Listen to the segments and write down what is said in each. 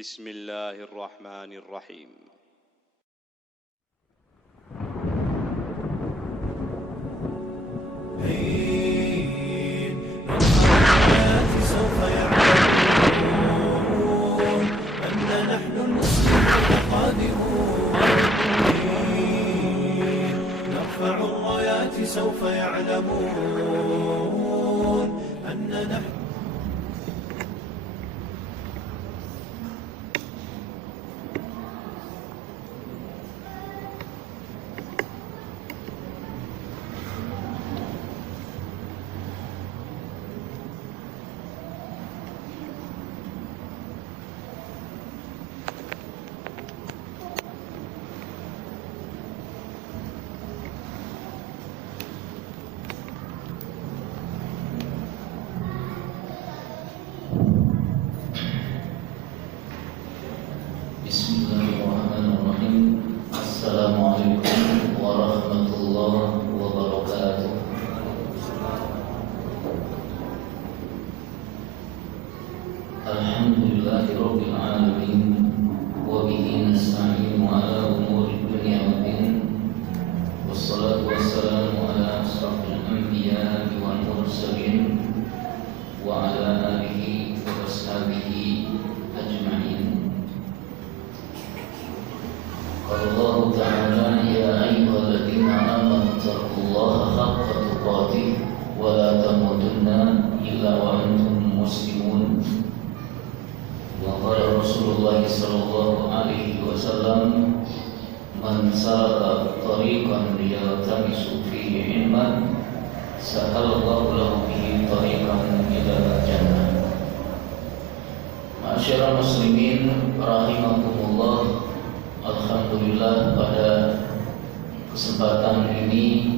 بسم الله الرحمن الرحيم. سوف يعلمون أن نحن المسلمون قادمون. نرفع الرايات سوف يعلمون أن نحن Bismillahirrahmanirrahim. Assalamualaikum warahmatullahi wabarakatuh. Alhamdulillahirabbil alamin wa bihi nasta'inu ala umuri dunya waddin. Wassalatu wassalamu ala asrafil anbiya'i wal mursalin wa ala alihi wa ashabihi ajma'in. Allah Ta'ala ya ayyuhalladzina amanu taqullaha haqqa tuqatih wa la tamutunna illa wa antum muslimun. Wa qala Rasulullah sallallahu alaihi wasallam, man salaka tariqan yaltamisu fihi ilman sahalallahu lahu bihi tariqan ila jannah. Ma'asyiral muslimin rahimakumullah. Alhamdulillah, pada kesempatan ini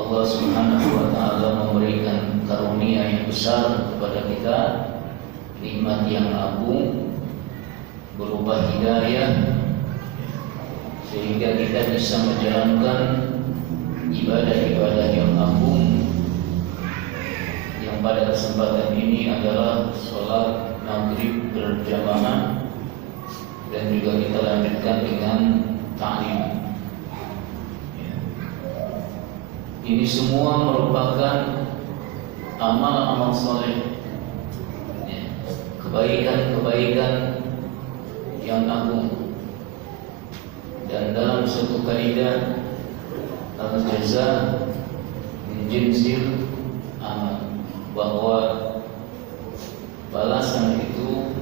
Allah Subhanahu wa taala memberikan karunia yang besar kepada kita, nikmat yang agung berupa hidayah, sehingga kita bisa menjalankan ibadah-ibadah yang agung, yang pada kesempatan ini adalah sholat maghrib berjamaah, dan juga kita lanjutkan dengan ta'lim. Ini semua merupakan amal-amal soleh, kebaikan-kebaikan yang agung. Dan dalam suatu kaidah, al-jaza min jinsil amal, bahwa balasan itu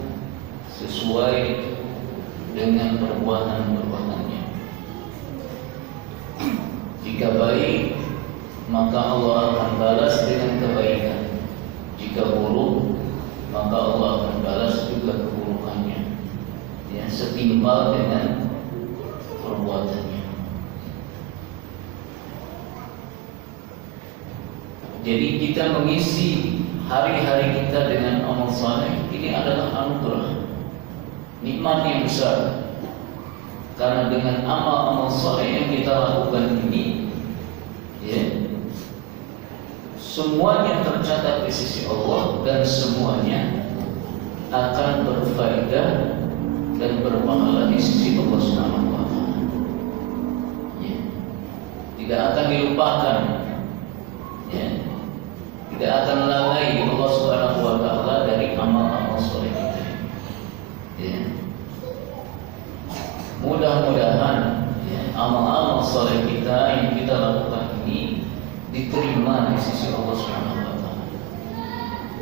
sesuai dengan perbuatan-perbuatannya. Jika baik, maka Allah akan balas dengan kebaikan. Jika buruk, maka Allah akan balas juga keburukannya, ya, setimpal dengan perbuatannya. Jadi kita mengisi hari-hari kita dengan amal saleh, ini adalah anugerah, nikmat yang besar. Karena dengan amal-amal saleh yang kita lakukan ini, ya, semuanya tercatat di sisi Allah dan semuanya akan berfaedah dan berpahala di sisi Allah Subhanahu wa taala. Ya. Tidak akan dilupakan, ya. Tidak akan lalai Allah Subhanahu wa taala dari amal-amal saleh kita. Ya. Mudah-mudahan, ya, amal-amal saleh kita yang kita lakukan ini diterima di sisi Allah Subhanahu wa taala.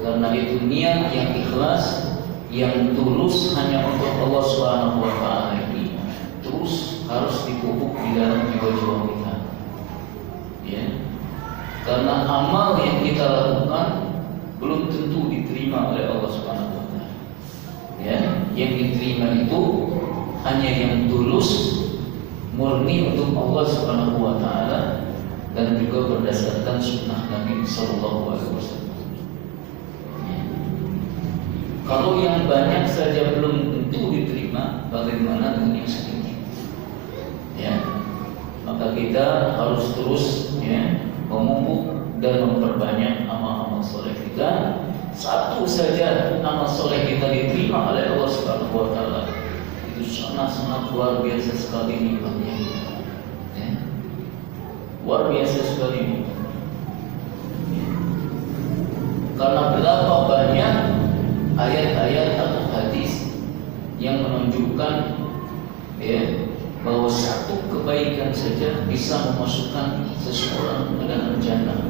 Karena itu niat yang ikhlas, yang tulus hanya untuk Allah Subhanahu wa taala ini terus harus dipupuk di dalam jiwa-jiwa kita. Ya. Karena amal yang kita lakukan belum tentu diterima oleh Allah Subhanahu wa taala. Ya, yang diterima itu hanya yang tulus, murni untuk Allah Subhanahu wa taala, dan juga berdasarkan sunnah Nabi sallallahu alaihi wasallam. Kalau yang banyak saja belum tentu diterima, bagaimana dengan yang sedikit? Ya, maka kita harus terus, ya, memupuk dan memperbanyak amal-amal soleh kita, satu saja amal soleh kita diterima oleh Allah Subhanahu wa taala, itu sangat-sangat luar biasa sekali nikmatnya. Ya. Luar biasa sekali. Karena berapa banyak ayat-ayat atau hadis yang menunjukkan bahwa satu kebaikan saja bisa memasukkan seseorang ke dalam jannah,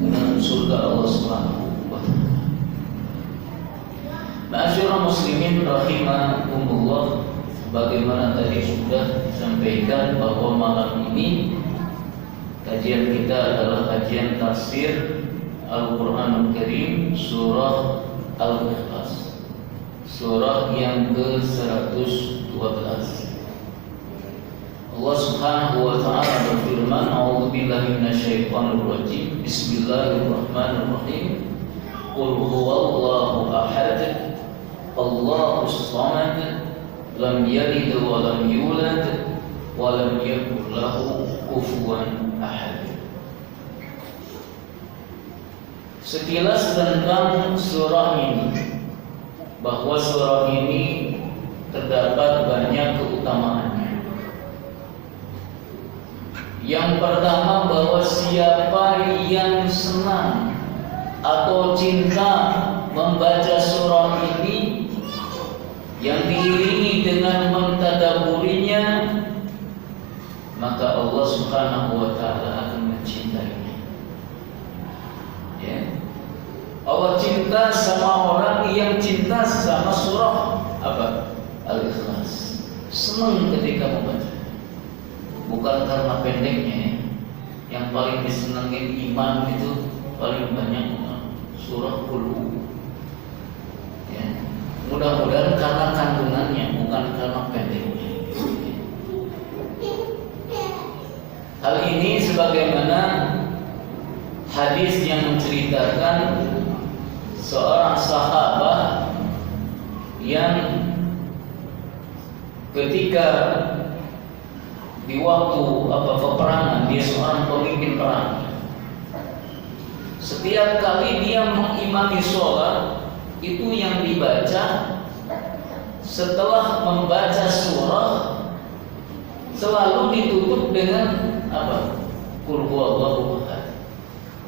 ke dalam surga Allah Subhanahu wa taala. Ma'asyiral muslimin rahimakumullah, bagaimana tadi sudah disampaikan bahwa malam ini kajian kita adalah kajian tafsir Al-Qur'anul Karim surah Al-Ikhlas, surah yang ke-112. Allah Subhanahu wa taala berfirman, "A'udzubillahi minasyaitonir rajim. Bismillahirrahmanirrahim. Qul huwallahu ahad. Allahus samad. Lam yalid wa lam yulad wa lam yakul lahu kufuwan ahad." Sekilas tentang surah ini, bahwa surah ini terdapat banyak keutamaannya. Yang pertama, bahwa siapa yang senang atau cinta membaca surah ini, yang diiringi dengan mentadaburinya, maka Allah Subhanahu wa taala akan mencintainya. Ya. Allah cinta sama orang yang cinta sama surah apa? Al-Ikhlas. Senang ketika membaca. Bukan karena pendeknya. Yang paling disenangin iman itu paling banyak surah Qul. Ya. Mudah-mudahan karena kandungannya, bukan karena pendeknya. Hal ini sebagaimana hadis yang menceritakan seorang sahabat yang ketika di waktu peperangan, dia seorang pemimpin perang. Setiap kali dia mengimami sholat, itu yang dibaca setelah membaca surah selalu ditutup dengan apa? Qul huwallahu ahad.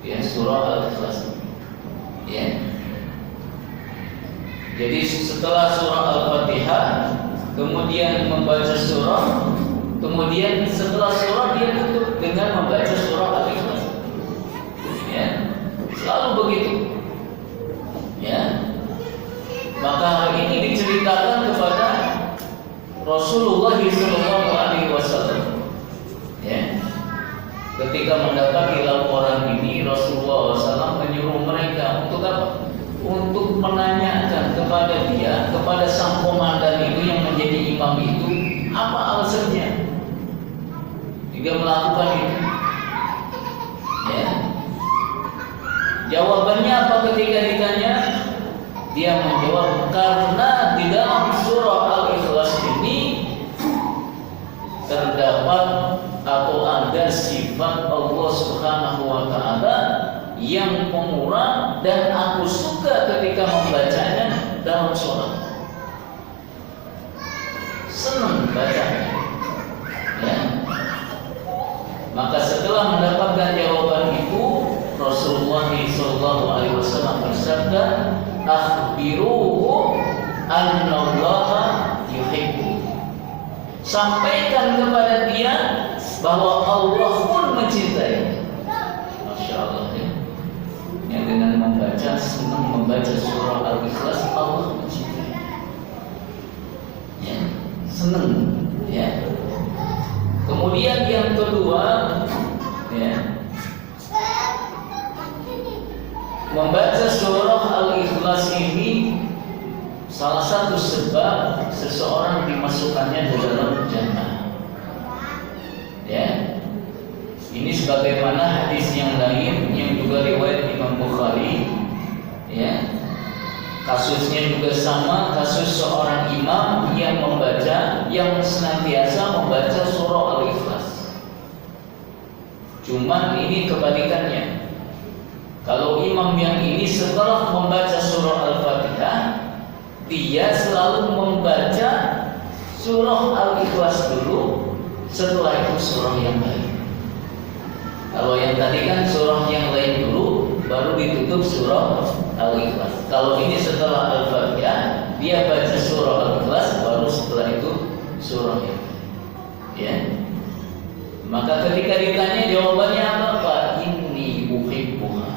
Ya, surah Al-Ikhlas. Ya. Jadi setelah surah Al-Fatihah, kemudian membaca surah, kemudian setelah surah dia tutup dengan membaca surah Al-Ikhlas. Ya, selalu begitu. Ya. Maka hal ini diceritakan kepada Rasulullah SAW. Ya. Ketika mendapati laporan ini, Rasulullah SAW menyuruh mereka untuk apa? Untuk menanyakan kepada dia, kepada sang komandan itu yang menjadi imam itu, apa alasannya dia melakukan itu. Ya. Jawabannya apa ketika ditanya? Dia menjawab, karena di dalam surah Al-Ikhlas ini terdapat atau ada sifat Allah Subhanahu wa taala yang pemurah, dan aku suka ketika membacanya dalam sholat. Senang bacanya. Ya. Maka setelah mendapatkan jawaban itu, Rasulullah SAW bersabda, "Akhbiruhu annallaha yuhibbu." Sampaikan kepada dia bahwa Allah pun mencintai. Masya Allah, ya. Yang dengan membaca, senang membaca surah Al-Ikhlas, Allah mencintai. Ya, senang. Ya. Kemudian yang kedua, ya, membaca surah Al-Ikhlas ini salah satu sebab seseorang dimasukkannya ke dalam jannah. Ya, ini sebagaimana hadis yang lain yang juga riwayat Imam Bukhari. Ya, kasusnya juga sama, kasus seorang imam yang membaca, yang senantiasa membaca surah Al-Ikhlas. Cuman ini kebalikannya. Kalau imam yang ini setelah membaca dia selalu membaca surah Al-Ikhlas dulu, setelah itu surah yang lain. Kalau yang tadi kan surah yang lain dulu, baru ditutup surah Al-Ikhlas. Kalau ini setelah Al-Fatihah, dia baca surah Al-Ikhlas, baru setelah itu surah yang lain. Ya. Maka ketika ditanya jawabannya apa? Inni uhibbuha.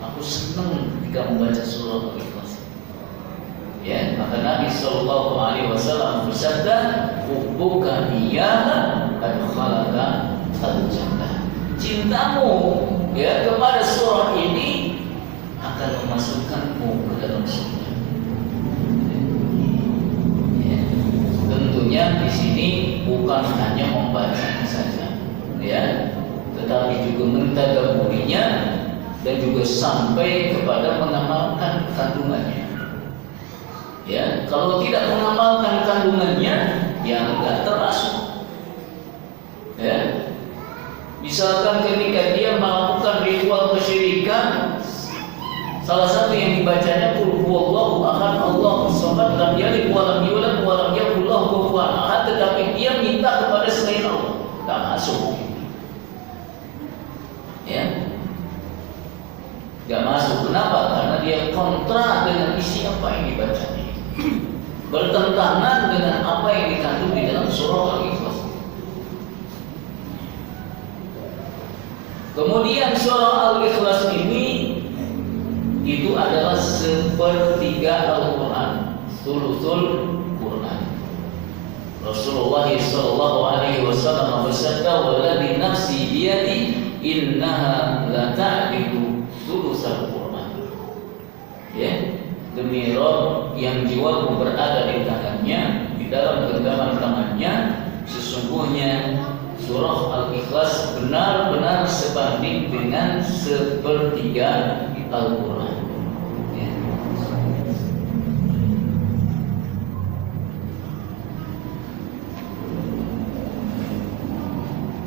Aku senang ketika membaca surah Al-Ikhlas. Ya, maka Nabi sallallahu alaihi wasallam bersabda, "Hubbuka iyyaha adkhalaka al-jannah." Cintamu ya kepada surah ini akan memasukkanmu ke dalam surga. Ya. Tentunya di sini bukan hanya membacanya saja, ya, tetapi juga mentadabburinya dan juga sampai kepada mengamalkan kandungannya. Ya, kalau tidak mengamalkan kandungannya, ya enggak termasuk. Ya. Misalkan ketika dia melakukan ritual kesyirikan, salah satu yang dibacanya qul huwallahu ahad Allahus samad lam yalid wa lam yulad wa lam yakul lahu kufuwan ahad, tetapi dia minta kepada selain Allah, enggak masuk. Ya. Enggak masuk. Kenapa? Karena dia kontra dengan isi apa yang dibacanya. Bertentangan dengan apa yang dikandung di dalam surah Al-Ikhlas. Kemudian surah Al-Ikhlas ini itu adalah sepertiga Al-Quran, thuluthul Quran. Rasulullah sallallahu alaihi wasallam bersabda, "Walladzi nafsi biyadi innaha la ta'dilu thulutsal Quran." Ya, demi Rabb yang jiwaku berada di tangannya, di dalam genggaman tangannya, sesungguhnya surah Al-Ikhlas benar-benar sebanding dengan sepertiga Al-Quran. Ya.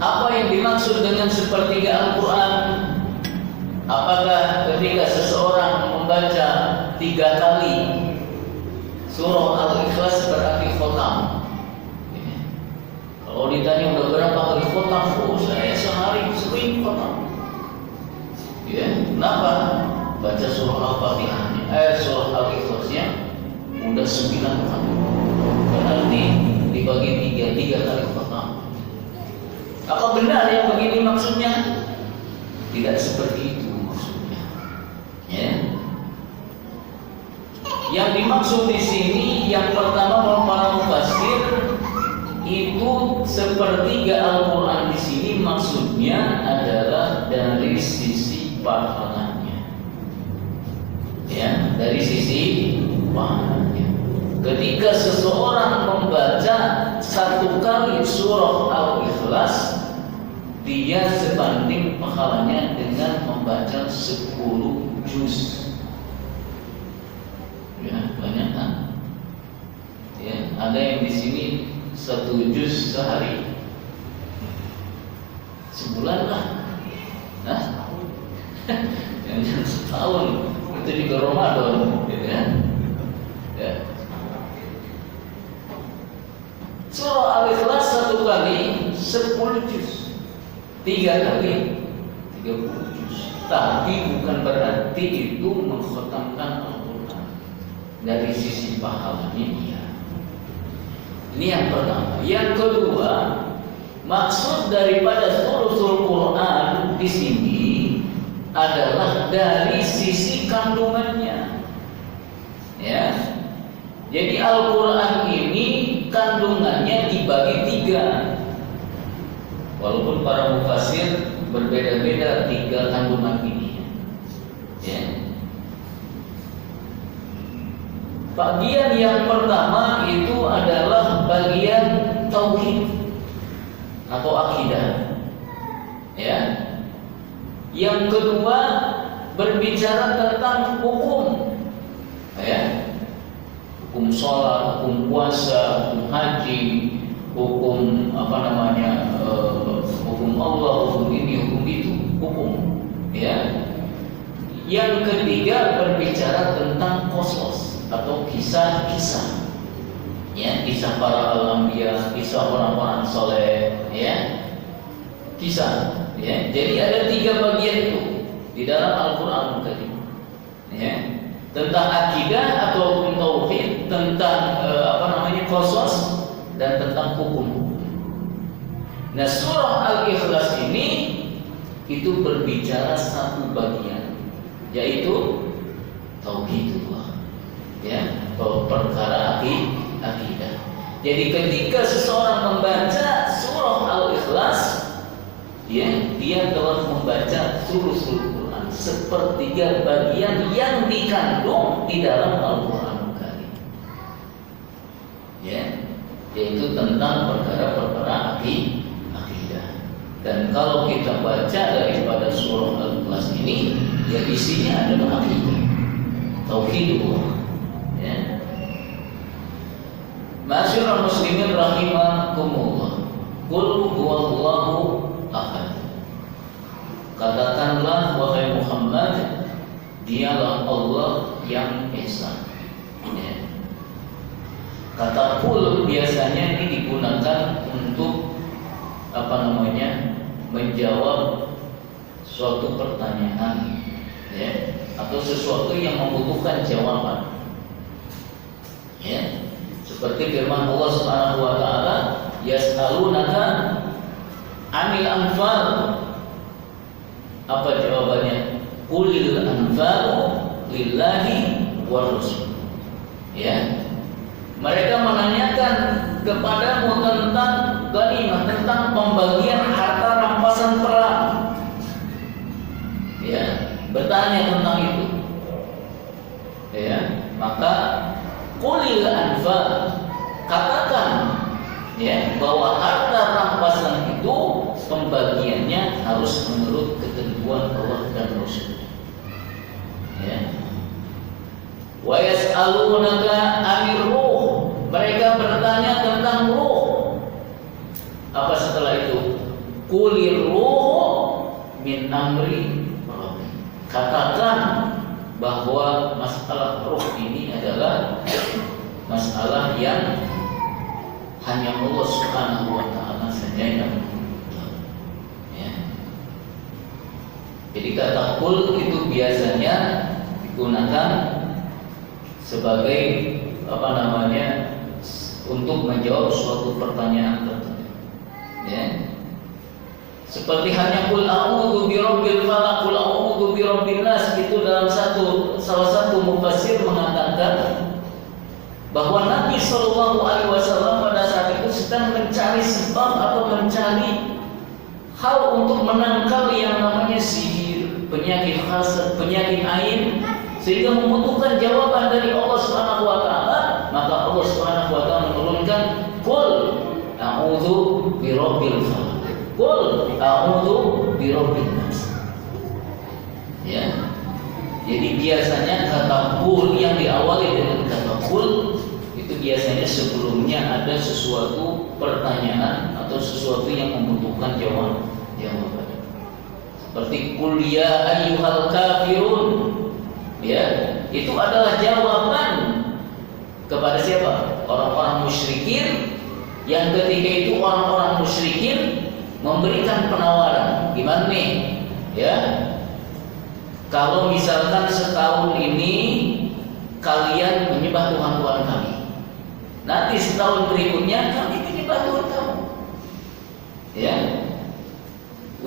Apa yang dimaksud dengan sepertiga Al-Quran? Apakah ketika seseorang membaca 3 kali surah Al-Ikhlas berarti khotam? Kalau ditanya udah berapa kali khotam, saya sehari sering khotam. Ya, kenapa? Baca surah Al-Fatihahnya, surah Al-Ikhlasnya udah 9 kali. Berarti dibagi 3 kali khotam. Apa benar yang begini maksudnya? Tidak seperti itu maksudnya. Ya. Yang dimaksud di sini yang pertama para mufassir itu sepertiga Al-Quran di sini maksudnya adalah dari sisi pahalanya. Ya, dari sisi pahalanya. Ketika seseorang membaca 1 kali surah Al-Ikhlas, dia sebanding pahalanya dengan membaca 10 juz. Ya, banyak kan? Ya, ada yang di sini 1 juz sehari, sebulan lah, nah, yang setahun itu juga Ramadan, gitu ya. Ya. Surah Al-Ikhlas 1 kali 10 juz, 3 kali 30 juz. Tapi bukan berarti itu mengkhatamkan Al-Quran. Dari sisi pahalanya dia. Ini yang pertama. Yang kedua, maksud daripada thuluthul Quran di sini adalah dari sisi kandungannya. Ya. Jadi Al-Quran ini kandungannya dibagi 3. Walaupun para mufassir berbeda-beda 3 kandungan ini. Ya. Bagian yang pertama itu adalah bagian tauhid atau akidah. Ya. Yang kedua berbicara tentang hukum. Ya. Hukum sholat, hukum puasa, hukum haji, hukum hukum Allah, hukum ini, hukum itu, hukum. Ya. Yang ketiga berbicara tentang kosmos. atau kisah-kisah, ya, kisah para al-anbiya, kisah orang-orang soleh, ya, kisah, ya. Jadi ada 3 bagian itu di dalam Al-Quran Karim, ya, tentang akidah atau tauhid, tentang qasas, dan tentang hukum. Nah, surah Al-Ikhlas ini itu berbicara satu bagian, yaitu tauhidullah, ya, perkara akidah. Jadi ketika seseorang membaca surah Al-Ikhlas, ya, dia telah membaca seluruh Quran, sepertiga bagian yang dikandung di dalam Al-Quran Karim, ya, yaitu tentang perkara-perkara akidah. Dan kalau kita baca daripada surah Al-Ikhlas ini, ya, isinya adalah akidah, tauhidullah, ya. Ma'asyiral muslimin rahimakumullah, qul huwallahu ahad. Katakanlah wahai Muhammad, dialah Allah yang esa, ya. Kata qul biasanya ini digunakan untuk menjawab suatu pertanyaan, ya, atau sesuatu yang membutuhkan jawaban, ya. Seperti firman Allah Subhanahu wa taala, yas'alunaka 'anil anfal. Apa jawabannya? Qulil anfalu lillahi war rasul. Ya. Mereka menanyakan kepadamu tentang ghanimah, tentang pembagian harta rampasan perang. Ya, bertanya tentang itu. Ya, maka qulil anfal, katakan, ya, bahwa harta rampasan itu pembagiannya harus menurut ketentuan Allah dan Rasul. Ya. Wa yas'alunaka 'anil ruh, mereka bertanya tentang ruh. Apa setelah itu? Qulir ruh min amri rabbi. Katakan bahwa masalah ruh ini adalah masalah yang hanya Allah Subhanahu wa taala saja yang tahu. Ya. Jadi kata qul itu biasanya digunakan sebagai untuk menjawab suatu pertanyaan tertentu. Ya. Seperti hanya qul a'udzu birabbil falaq, qul a'udzu birabbin nas, itu dalam salah satu mufassir mengatakan bahwa Nabi Shallallahu Alaihi Wasallam pada saat itu sedang mencari sebab atau mencari hal untuk menangkal yang namanya sihir, penyakit hasad, penyakit ain, sehingga membutuhkan jawaban dari Allah Subhanahu wa taala. Maka Allah Subhanahu wa taala menurunkan qul a'udzu birabbil falaq, qul a'udzu birabbin nas. Ya. Jadi biasanya kata qul yang diawali dengan kata qul itu biasanya sebelumnya ada sesuatu pertanyaan atau sesuatu yang membutuhkan jawaban. Seperti qul ya ayyuhal kafirun. Ya, itu adalah jawaban kepada siapa? Orang-orang musyrikin, yang ketika itu orang-orang musyrikin memberikan penawaran. Gimana nih? Ya. Kalau misalkan setahun ini kalian menyembah Tuhan-Tuhan kami, nanti setahun berikutnya kami menyembah Tuhan kamu. Ya.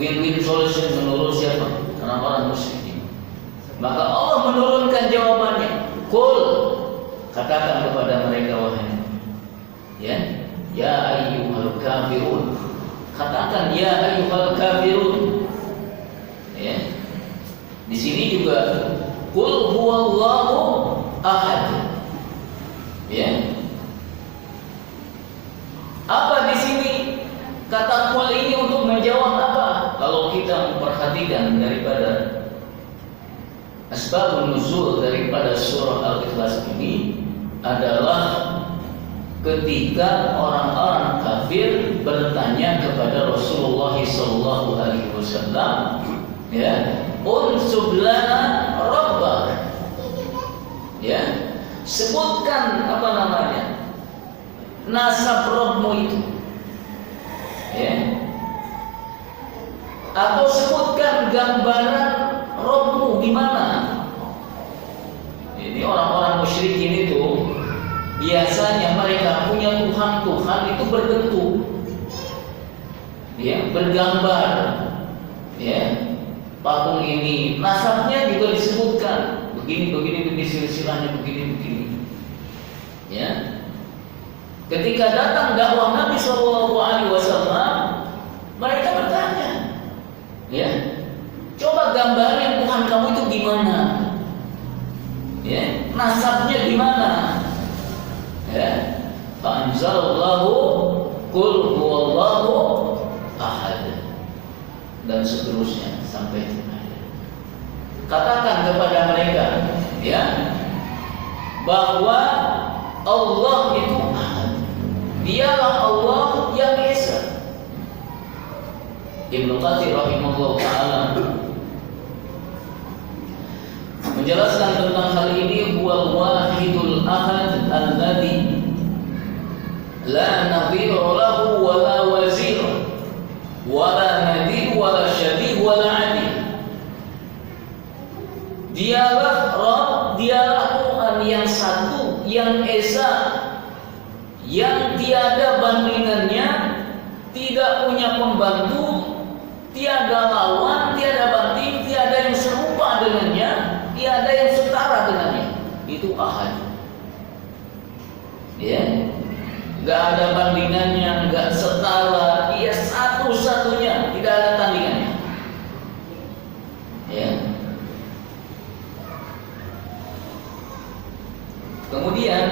Win-win solution menurut siapa? Orang-orang musyrikin. Maka Allah menurunkan jawabannya. Qul, katakan kepada mereka wahai, ya ayyuhal kafirun. Katakan ya ayyuhal kafirun. Ya. Di sini juga qul huwallahu ahad. Ya. Apa di sini kata qul ini untuk menjawab apa? Kalau kita memperhatikan daripada asbabun nuzul daripada surah Al-Ikhlas ini adalah ketika orang-orang kafir bertanya kepada Rasulullah sallallahu alaihi wasallam, ya, unsub lana rabbak. Ya, sebutkan nasab Rabbmu itu, ya. Atau sebutkan gambaran Rabbmu gimana. Ini orang-orang musyrikin itu biasanya mereka punya Tuhan itu berbentuk, ya, bergambar, ya. Patung ini nasabnya juga disebutkan begini silsilahnya begini, ya. Ketika datang dakwah Nabi SAW, mereka bertanya, ya, coba gambarin Tuhan kamu itu gimana, ya, nasabnya gimana, ya. Fa'anzalallahu qul huwallahu ahad, dan seterusnya sampai akhir. Katakan kepada mereka, ya, bahwa Allah itu ahad, dialah Allah yang esa. Ibnu Katsir rahimahullah ta'ala menjelaskan tentang hal ini, huwal wahidul ahad alladzi la nadhira lahu wa la wazir wa la nadir wa la syabih wa la adil. Dialah Rabb, dialah Tuhan yang satu, yang esa, yang tiada bandingannya, tidak punya pembantu, tiada lawan, tiada banding, tiada yang serupa dengannya, tiada yang setara dengannya. Itu ahad, ya. Gak ada bandingannya, gak setara, dia satu-satunya, tidak ada tandingannya, ya. Kemudian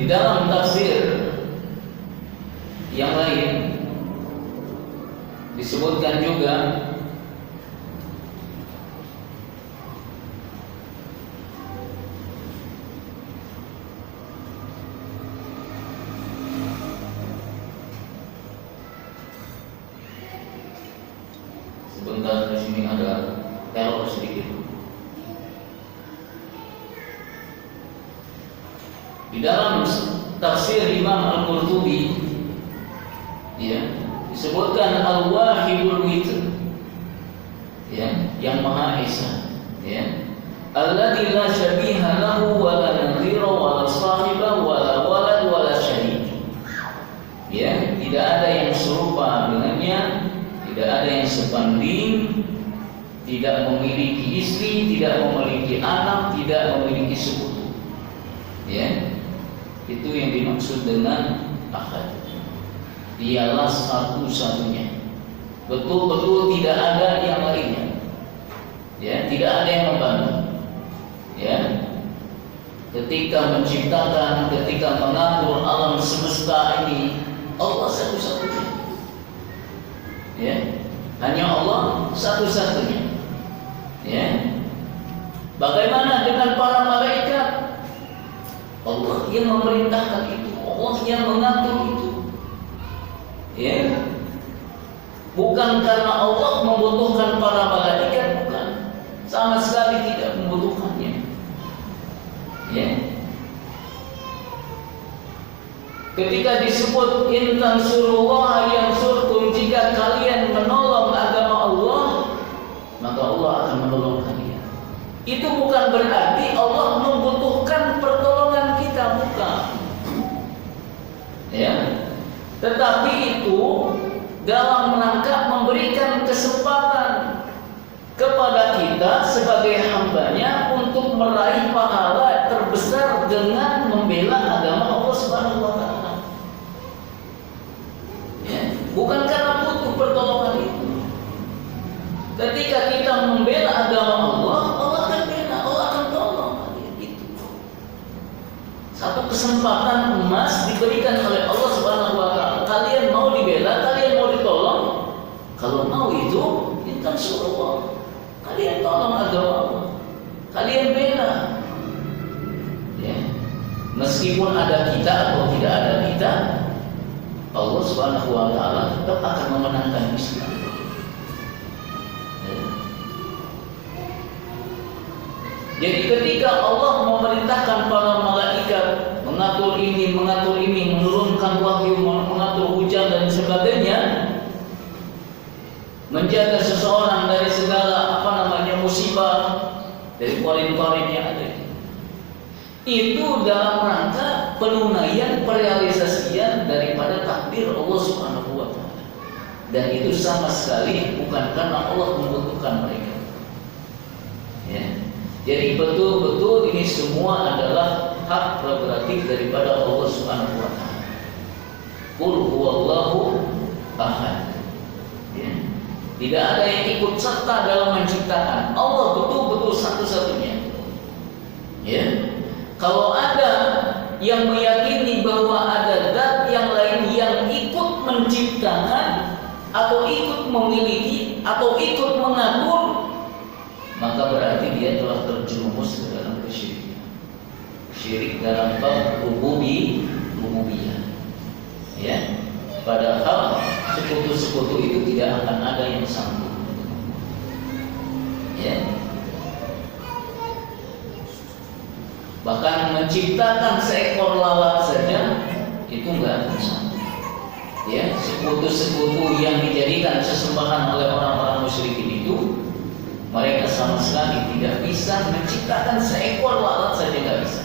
di dalam tafsir yang lain disebutkan juga sebentar, di sini ada error sedikit. Di dalam tafsir Imam Al-Qurtubi, ya, disebutkan Al-Wahidul Witr, ya, yang Maha Esa, ya, alladzi la syabiha lahu wa la nadhira wa la sahiba wa la walad wa la syarik, ya, tidak ada yang serupa dengannya, tidak ada yang sebanding, tidak memiliki istri, tidak memiliki anak, tidak memiliki sekutu, ya. Itu yang dimaksud dengan ahad. Dialah satu-satunya, betul-betul tidak ada yang lainnya, ya, tidak ada yang membantu, ya. Ketika menciptakan, ketika mengatur alam semesta ini, Allah satu-satunya, ya, hanya Allah satu-satunya, ya. Bagaimana dengan para malaikat? Allah yang memerintahkan itu, Allah yang mengatur itu, ya. Bukan karena Allah membutuhkan para malaikat, bukan, sama sekali tidak membutuhkannya, ya. Ketika disebut in tansurullaha yansurkum, jika kalian menolong agama Allah, maka Allah akan menolong kalian. Itu bukan berarti Allah membutuhkan pertolongan kita, bukan, ya. Tetapi itu dalam rangka memberikan kesempatan kepada kita sebagai hambanya untuk meraih pahala terbesar dengan membela agama Allah Subhanahu wa Ta'ala, ya. Bukan karena butuh pertolongan itu. Ketika kita membela agama Allah, Allah akan bela, Allah akan tolong. Itu satu kesempatan emas diberikan oleh Allah Subhanahu wa Ta'ala. Kalian mau dibela, kalian mau ditolong. Kalau mau itu, intan surah, kalian tolong agama Allah, kalian bela, ya. Meskipun ada kita atau tidak ada kita, Allah Subhanahu wa taala tetap akan memenangkan Islam. Jadi ketika Allah memerintahkan para malaikat mengatur ini, menurunkan wahyu, mengatur hujan dan sebagainya, menjaga seseorang dari segala musibah, dari korin-korin yang ada, itu dalam rangka penunaian perealisasian daripada takdir Allah Subhanahu wa taala. Dan itu sama sekali bukan karena Allah membutuhkan mereka. Ya. Jadi betul-betul ini semua adalah hak prerogatif daripada Allah Subhanahu wa taala. Qul huwallahu ahad. Ya. Tidak ada yang ikut serta dalam menciptakan. Allah betul-betul satu-satunya. Ya. Kalau ada yang meyakini bahwa ada zat yang lain yang ikut menciptakan atau ikut memiliki atau ikut mengatur, maka berarti dia telah terjerumus ke dalam kesyirikan. Syirik dalam bab rububiyah. Ya. Padahal sekutu-sekutu itu tidak akan ada yang sanggup. Ya. Bahkan menciptakan seekor lalat saja itu enggak akan sanggup. Ya, sekutu-sekutu yang dijadikan sesembahan oleh orang-orang musyrikin itu, mereka sama sekali tidak bisa menciptakan seekor lalat saja, nggak bisa.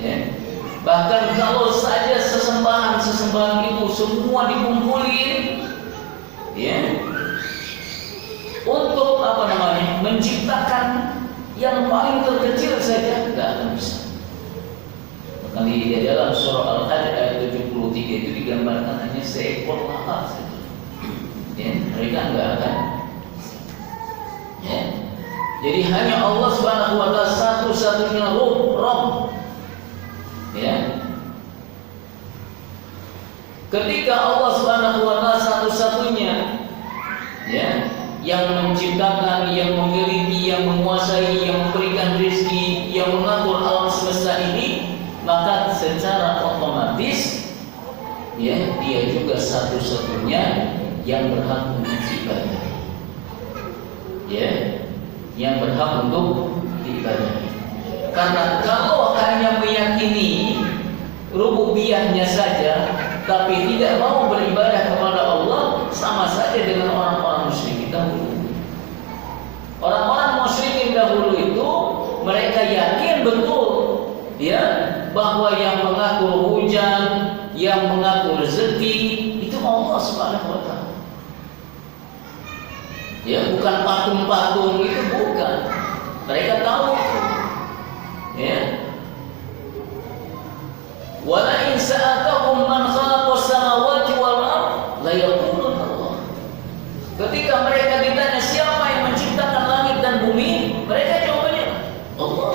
Ya. Bahkan kalau saja sesembahan itu semua dikumpulin, ya, untuk menciptakan yang paling terkecil saja nggak akan bisa. Bahkan di dalam surah Al-Hajj ayat 73 itu digambarkan hanya seekor lalat saja. Ya, mereka nggak akan. Ya. Jadi hanya Allah Subhanahu wa taala satu-satunya Rabb. Ya. Ketika Allah Subhanahu wa taala satu-satunya, ya, yang menciptakan, yang memiliki, yang menguasai, yang memberikan rezeki, yang mengatur alam semesta ini, maka secara otomatis, ya, dia juga satu-satunya yang berhak untuk ibadah. Ya, yang berhak untuk ibadah. Karena kalau hanya meyakini rububiyahnya saja, tapi tidak mau beribadah kepada Allah, sama saja dengan orang-orang musyrikin dahulu. Orang-orang musyrikin dahulu itu mereka yakin betul, ya, bahwa yang mengatur hujan, yang mengatur rezeki itu Allah Subhanahu wa taala. Ya, bukan patung-patung, itu bukan. Mereka tahu itu. Ya. Wala in sa'atahum man khalaqas samawati wal ard la yaqulun Allah. Ketika mereka ditanya siapa yang menciptakan langit dan bumi, mereka jawabannya Allah.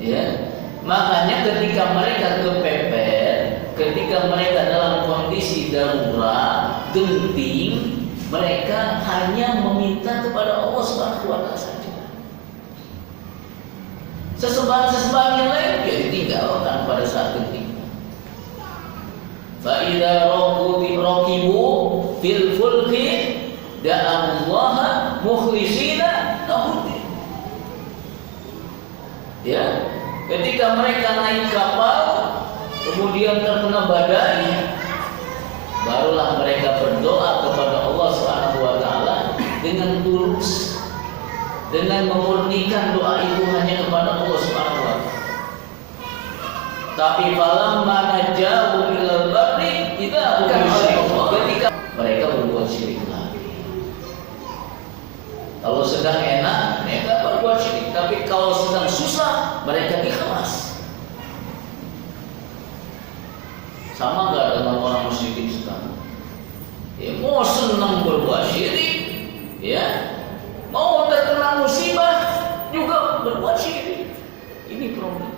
Ya. Makanya ketika mereka kepepet, ketika mereka dalam kondisi darurat, genting, mereka hanya meminta kepada Allah Subhanahu wa taala saja. Sesembahan-sesembahan yang lain dia ditinggalkan pada saat genting. Fa idza raqibu fil fulki da'allaha mukhlishina lahu. Ya, ketika mereka naik kapal kemudian terkena badai, barulah mereka berdoa kepada Allah Subhanahu wa taala dengan tulus, dengan memurnikan doa itu hanya kepada Allah Subhanahu wa taala. Tapi falamma najau ilal barri idza hum yusyrikun, ketika mereka berbuat syirik lagi. Kalau sedang enak mereka berbuat syirik, tapi kalau sedang susah mereka ikhlas. Sama enggak dengan orang musyrikin sekarang? Ya, mau senang berbuat syirik, ya, mau terkena musibah juga berbuat syirik. Ini problem.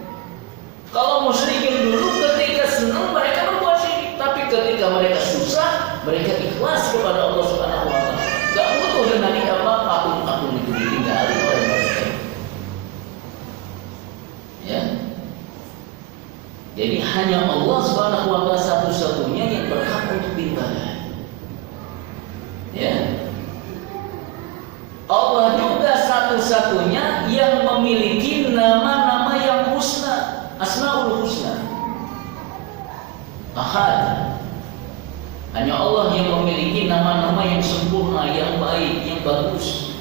Kalau musyrikin dulu ketika senang mereka berbuat syirik, tapi ketika mereka susah mereka ikhlas kepada Allah Subhanahu wa taala. Enggak butuh dengan patung-patung itu ditinggalin oleh mereka. Ya. Jadi hanya Allah Subhanahu wa taala satu-satunya yang berhak untuk diibadahi. Ya. Allah juga satu-satunya yang memiliki nama-nama yang husna, Asmaul Husna. Ahad. Hanya Allah yang memiliki nama-nama yang sempurna, yang baik, yang bagus.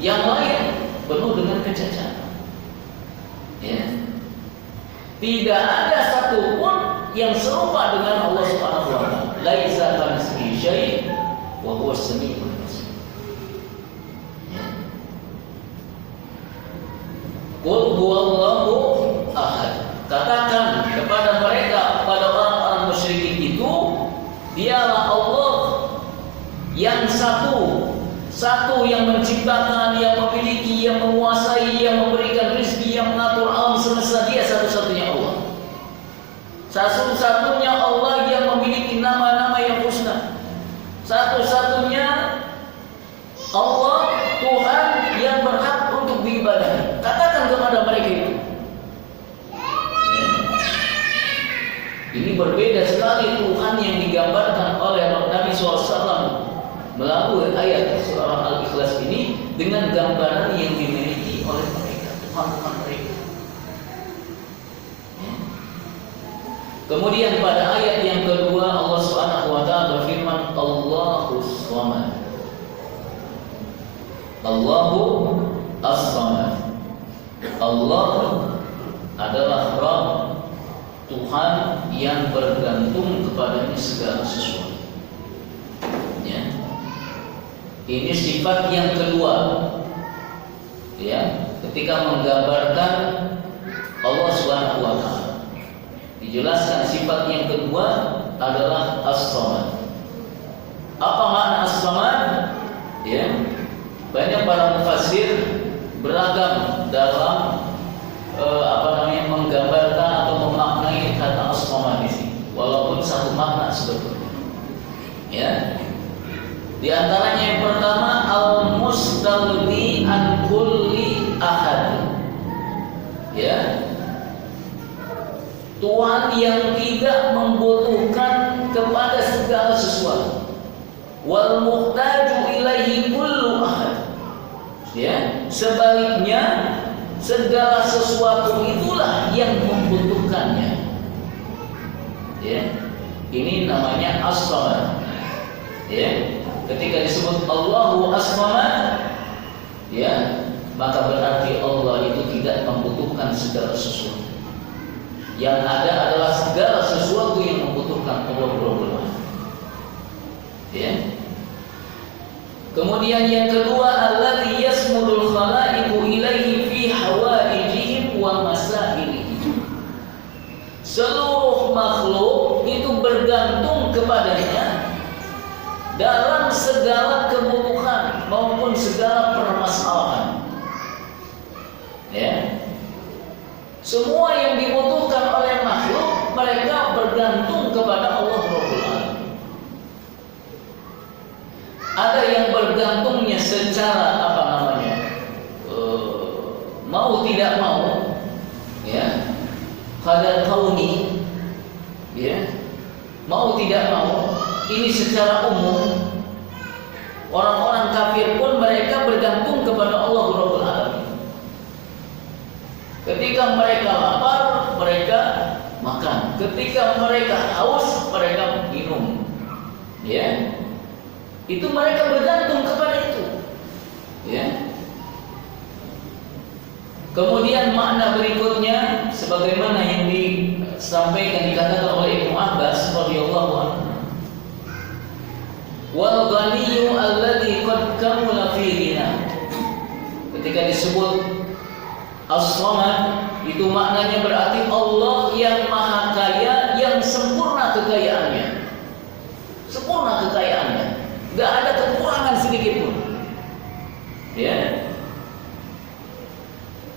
Yang lain penuh dengan kecacatan. Ya. Tidak ada satupun yang serupa dengan Allah Subhanahu wa taala. Laisa kamitslihi syai' wa huwa as-sami'ul basir. Qul huwallahu ahad. Katakan kepada mereka, pada orang-orang musyrikin itu, dialah Allah yang satu yang menciptakan, yang memiliki, yang menguasai, yang memberikan rezeki, yang mengatur alam semesta. Dia satu-satunya Allah. Satu-satunya Allah yang memiliki nama-nama yang husna. Satu-satunya Allah, Tuhan yang berhak untuk diibadahi. Katakan kepada mereka itu. Ini berbeda sekali Tuhan yang digambarkan oleh Nabi SAW melalui ayat surah Al-Ikhlas ini dengan gambaran yang dimiliki oleh mereka, Tuhan-Tuhan mereka. Kemudian pada ayat yang kedua Allah Subhanahu wa taala berfirman, Allahus Samad. Allahu As-Samad. Allah adalah Rabb, Tuhan yang bergantung kepadanya segala sesuatu. Ya. Ini sifat yang kedua. Ya, ketika menggambarkan Allah Subhanahu wa taala. Dijelaskan sifat yang kedua adalah As-Samad. Apa makna As-Samad? Ya. Banyak para mufassir beragam dalam menggambarkan atau memaknai kata As-Samad di sini. Walaupun satu makna sebetulnya. Ya. Di antaranya yang pertama al-mustaghni an kulli ahad. Ya. Tuhan yang tidak membutuhkan kepada segala sesuatu. Wal muhtaju ilaihi kullu ahad. Ya, sebaliknya segala sesuatu itulah yang membutuhkannya. Ya. Ini namanya As-Samad. Ya. Ketika disebut Allahu As-Samad, ya, maka berarti Allah itu tidak membutuhkan segala sesuatu. Yang ada adalah segala sesuatu yang membutuhkan Allah Rabbul Alamin. Ya. Kemudian yang kedua, alladzi yasmudul khalaiqu ilaihi fi hawaijihim wa masailihim. Seluruh makhluk itu bergantung kepadanya dalam segala kebutuhan maupun segala permasalahan. Ya. Semua yang dibutuhkan oleh makhluk, mereka bergantung kepada Allah Rabbul Alamin. Ada yang bergantungnya secara mau tidak mau, ya, qadar kauni, ya, mau tidak mau. Ini secara umum. Orang-orang kafir pun mereka bergantung kepada Allah Rabbul Alamin. Ketika mereka lapar, mereka makan. Ketika mereka haus, mereka minum. Ya. Itu mereka bergantung kepada itu. Ya. Kemudian makna berikutnya sebagaimana yang disampaikan dikatakan oleh Ibnu Abbas radhiyallahu anhu. Wal ghaniyyu alladzi qad kamula fi ghina. Ketika disebut As-Samad, itu maknanya berarti Allah yang maha kaya, yang sempurna kekayaannya. Sempurna kekayaannya. Enggak ada kekurangan sedikit pun. Ya.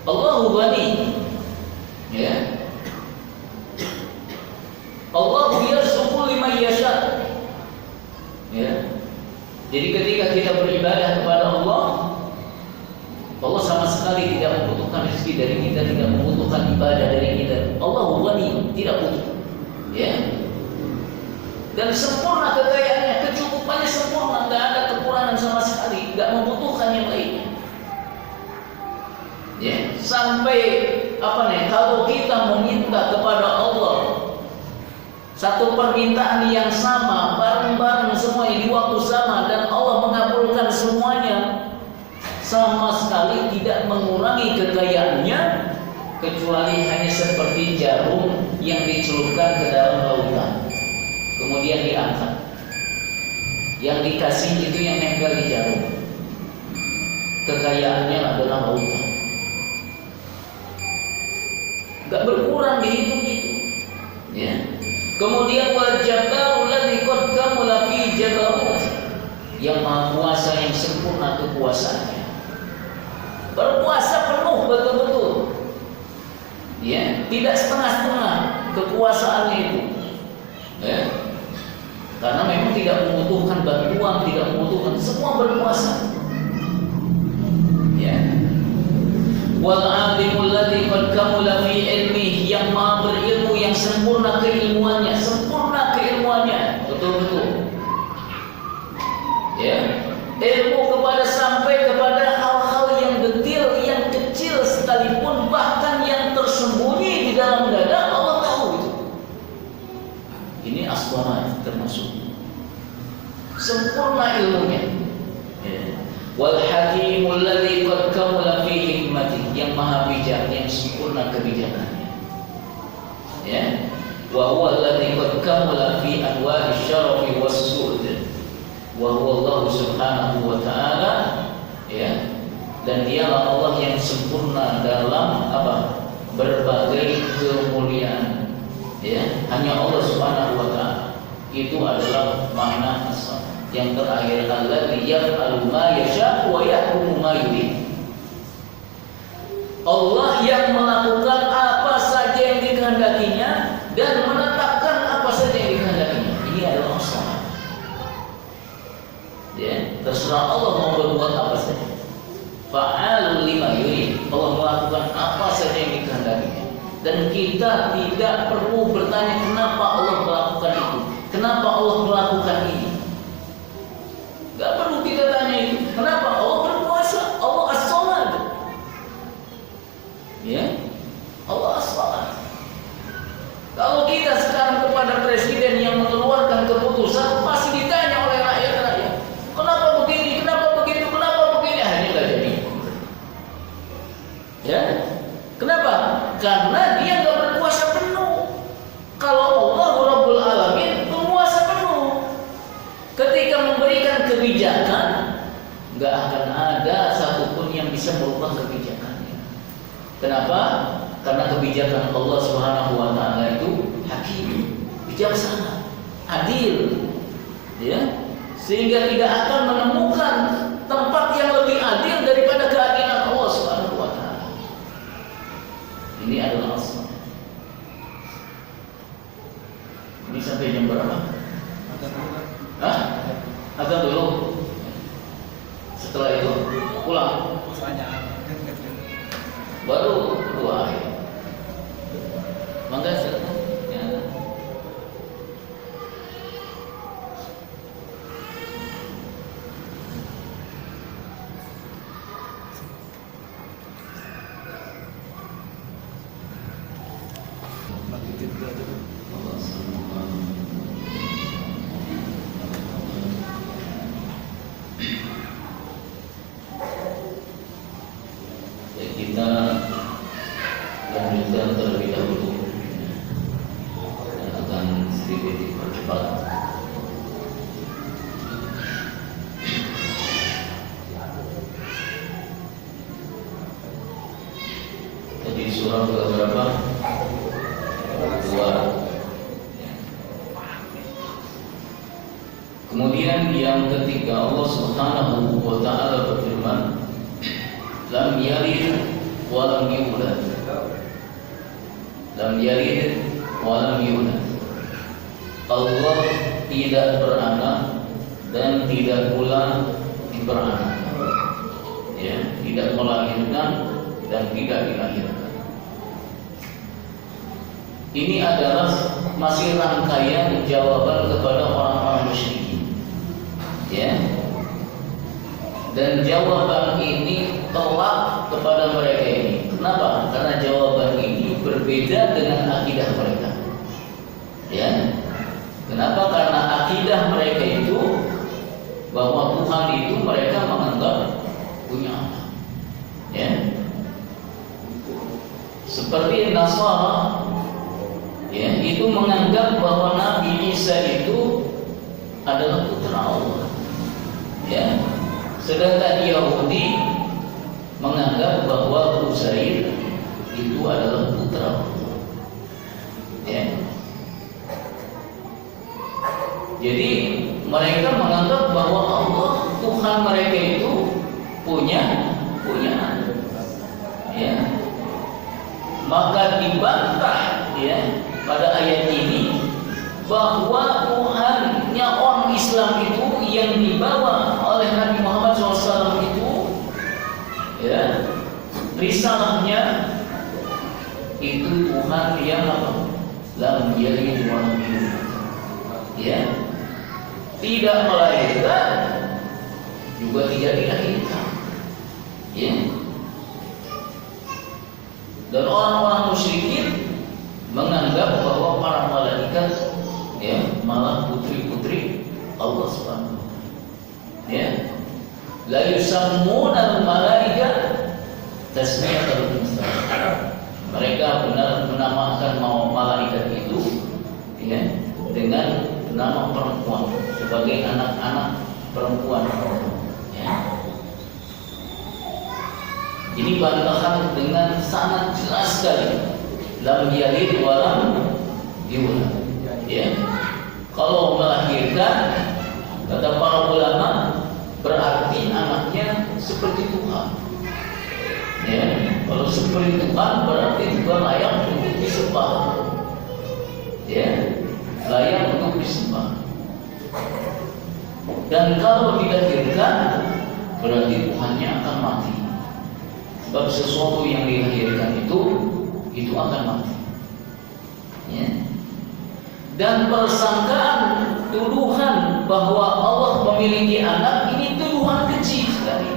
Allahu Ghani. Ya. Allah yarzuqu liman yasha. Ya. Jadi ketika kita beribadah kepada Allah, Allah sama sekali tidak membutuhkan rezeki dari kita, tidak membutuhkan ibadah dari kita. Allah tidak butuh. Ya. Dan sempurna kekayaannya, kecukupannya sempurna, nggak ada kekurangan sama sekali, nggak membutuhkan yang lainnya. Ya, sampai kalau kita meminta kepada Allah satu permintaan yang sama, bareng-bareng semuanya di waktu sama, dan Allah mengabulkan semuanya, sama sekali tidak mengurangi kekayaannya, kecuali hanya seperti jarum yang dicelupkan ke dalam lautan, kemudian diangkat. Yang dikasih itu yang nempel di jarum. Kekayaannya adalah lautan. Gak berkurang dihitung itu. Ya. Kemudian wal jabbarul ladzi qad kamula fi jabarut, yang maha kuasa yang sempurna kekuasaannya. Berkuasa penuh betul-betul. Ya, tidak setengah-setengah kekuasaannya itu. Ya. Karena memang tidak membutuhkan bantuan, tidak membutuhkan, semua berkuasa. Ya. Wal alimul ladzi qad kamula fi ilmihi, yang maha berilmu yang sempurna keilmuannya, betul-betul. Ya. Ilmu sampai kepada hal-hal yang detail, yang kecil sekalipun, bahkan yang tersembunyi di dalam dada, Allah tahu itu. Ini as-samad termasuk sempurna ilmunya. Ya. Wal hakimul ladzi qad kamula fi hikmatihi, yang maha bijak yang sempurna kebijakannya. Ya. Wa huwa alladzi qad kamula fi anwa'i syarafi was-su'd. Wa huwa Allah subhanahu wa ta'ala, ya. Dan dialah Allah yang sempurna dalam berbagai kemuliaan. Ya, hanya Allah subhanahu wa ta'ala. Itu adalah makna asal. Yang terakhir, alladzi yaf'alu ma yasha' wa yahkumu ma yurid. Allah yang melakukan apa saja yang dikehendakinya dan menetapkan apa saja yang dikehendakinya. Ini adalah asal. Ya, terserah Allah mau berbuat apa saja. Fa'alul lima yurid. Allah melakukan apa saja yang dikehendakinya. Dan kita tidak perlu bertanya kenapa Allah melakukan itu, kenapa Allah melakukan ini. Gak perlu kita tanya itu. Kenapa? Allah berkuasa, Allah as-samad. Ya, Allah as-samad. Kalau kita sekarang kepada presiden yang mengeluarkan keputusan, pasti ditanya oleh rakyat-rakyat, kenapa begini, kenapa begitu, kenapa begini, akhirnya gak jadi. Ya, kenapa? Karena dia gak berkuasa penuh. Kalau Allah Rabbul Alamin berkuasa penuh, ketika memberikan kebijakan, gak akan ada satupun yang bisa merubah kebijakannya. Kenapa? Karena kebijakan Allah Subhanahu wa ta'ala itu hakim, bijaksana, adil, ya, sehingga tidak akan menemukan tempat yang lebih adil daripada keadilan Allah Subhanahu wa ta'ala. Ini adalah asal. Ini sampai jam berapa? Azan dulu. Setelah itu pulang. Baru dua ayat. Mangga silakan. Ya. Kita lanjutkan terlebih dahulu dan akan sedikit dipercepat. Tadi surah berapa? 2. Kemudian yang ketiga, Allah Subhanahu wa ta'ala berfirman, lam yalid wa lam yulad. Lam yalid wa lam yulad. Allah tidak beranak dan tidak pula diperanak. Ya, tidak melahirkan dan tidak dilahirkan. Ini adalah masih rangkaian jawaban kepada orang-orang musyrikin. Ya. Dan jawaban ini telak kepada mereka ini. Kenapa? Karena jawaban ini berbeda dengan akidah mereka. Ya. Kenapa? Karena akidah mereka itu bahwa Tuhan itu mereka menganggap punya anak. Ya. Seperti Nasara, ya, itu menganggap bahwa Nabi Isa itu adalah putra Allah. Ya. Sedangkan Yahudi menganggap bahwa Uzair itu adalah putra Allah. Ya. Jadi mereka menganggap bahwa Allah Tuhan mereka itu punya anak. Ya. Maka dibantah ya pada ayat ini bahwa Tuhannya orang Islam itu yang dibawa oleh Nabi Muhammad SAW itu ya risalahnya itu Tuhan yang apa? Lam yalid wa lam yulad. Ya. Tidak melahirkan juga tidak dilahirkan. Ya. Dan orang-orang musyrikin menganggap bahwa para malaikat ya malah putri-putri Allah Subhanahu wa taala. Ya. La yusammuna al-malaika tasmiyatul unsa. Mereka benar menamakan malaikat itu ya dengan nama perempuan sebagai anak-anak perempuan. Ya. Ini bantahan dengan sangat jelas sekali. Lam yalid wa lam yulad. Ya. Kalau melahirkan, kata para ulama, berarti anaknya seperti Tuhan. Ya. Kalau seperti Tuhan berarti juga layak untuk disembah. Ya. Layak untuk disembah. Dan kalau dilahirkan, berarti Tuhannya akan mati. Sebab sesuatu yang dilahirkan itu akan mati. Ya. Dan persangkaan tuduhan bahwa Allah memiliki anak ini tuduhan keji sekali.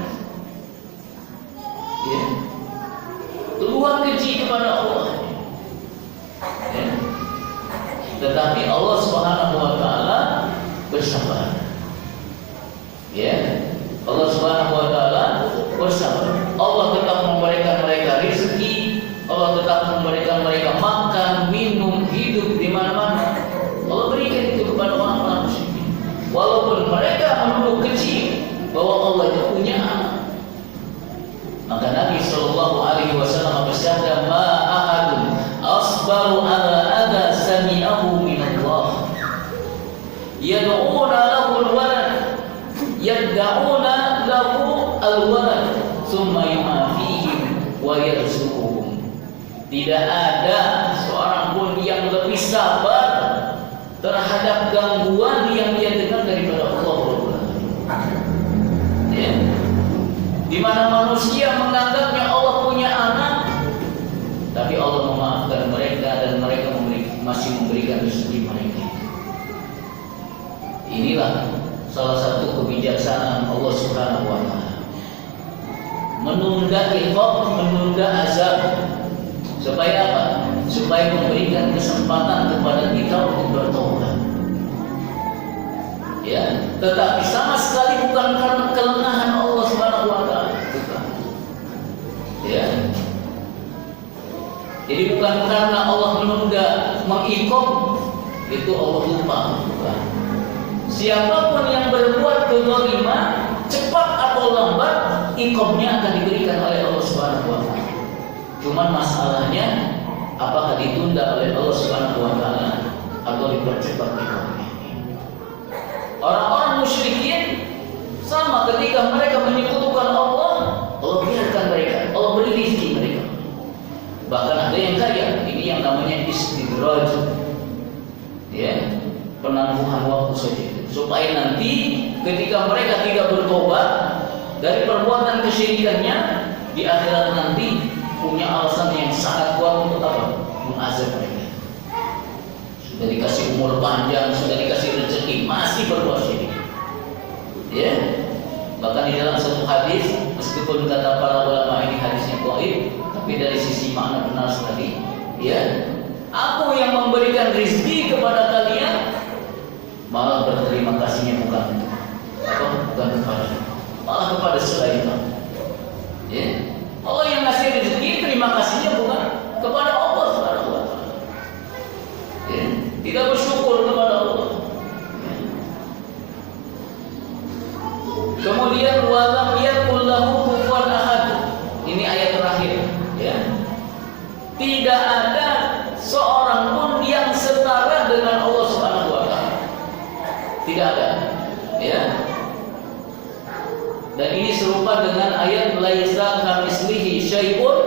Ya. Tuduhan keji kepada Allah. Ya. Tetapi Allah Subhanahu wa taala bersabar. Ya. Allah Subhanahu wa taala bersabar. Allah tetap memberikan mereka rezeki, Allah tetap memberikan mereka makan, minum, hidup di mana-mana. Allah berikan itu kepada orang-orang musyrikin. Walaupun mereka menuduh kecil bahwa Allah itu punya anak. Maka Nabi sallallahu alaihi wasallam bersabda, "Ma ahadun asbaru ala adha sami'ahu min Allah. Yad'una lahu al-walad, yad'una lahu al-walad, tsumma yu'afihim wa yarzuquhum." Tidak ada seorang pun yang lebih sabar terhadap gangguan yang dia dengar daripada Allah. Ya. Di mana manusia menganggapnya Allah punya anak, tapi Allah memaafkan mereka dan mereka masih memberikan rezeki mereka. Inilah salah satu kebijaksanaan Allah Subhanahu wa taala. Menunda iqab, menunda azab. Supaya apa? Supaya memberikan kesempatan kepada kita untuk bertobat. Ya, tetapi sama sekali bukan karena kelengahan Allah Subhanahu wa taala, bukan. Ya. Jadi bukan karena Allah menunda mengiqab itu Allah lupa, bukan. Siapapun yang berbuat kezaliman, cepat atau lambat iqabnya akan diberikan oleh Allah Subhanahu wa taala. Cuman masalahnya apakah ditunda oleh Allah Subhanahu wa taala atau dipercepat iqabnya. Orang-orang musyrikin sama ketika mereka menyekutukan Allah, Allah biarkan mereka, Allah beri rezeki mereka. Bahkan ada yang kaya, ini yang namanya istidraj. Ya, penangguhan waktu saja. Supaya nanti ketika mereka tidak bertobat dari perbuatan kesyirikannya, di akhirat nanti punya alasan yang sangat kuat untuk apa? Mengazab mereka. umur panjang, sudah dikasih rezeki, masih berbuat syirik. Ya, bahkan di dalam satu hadis, meskipun kata para ulama ini hadisnya dhaif, tapi dari sisi makna benar sekali. Ya, aku yang memberikan rezeki kepada kalian, malah berterima kasihnya bukan kepada, malah kepada selain kamu. Ya, Allah yang ngasih rezeki, terima kasihnya bukan kepada Allah Subhanahu wa taala. Ya, tidak bersyukur kepada Allah. Ya. Kemudian walam yakul lahu kufuwan ahad. Ini ayat terakhir, ya. Tidak ada seorang pun yang setara dengan Allah Subhanahu wa taala. Tidak ada, ya. Dan ini serupa dengan ayat laisa kamitslihi syai'un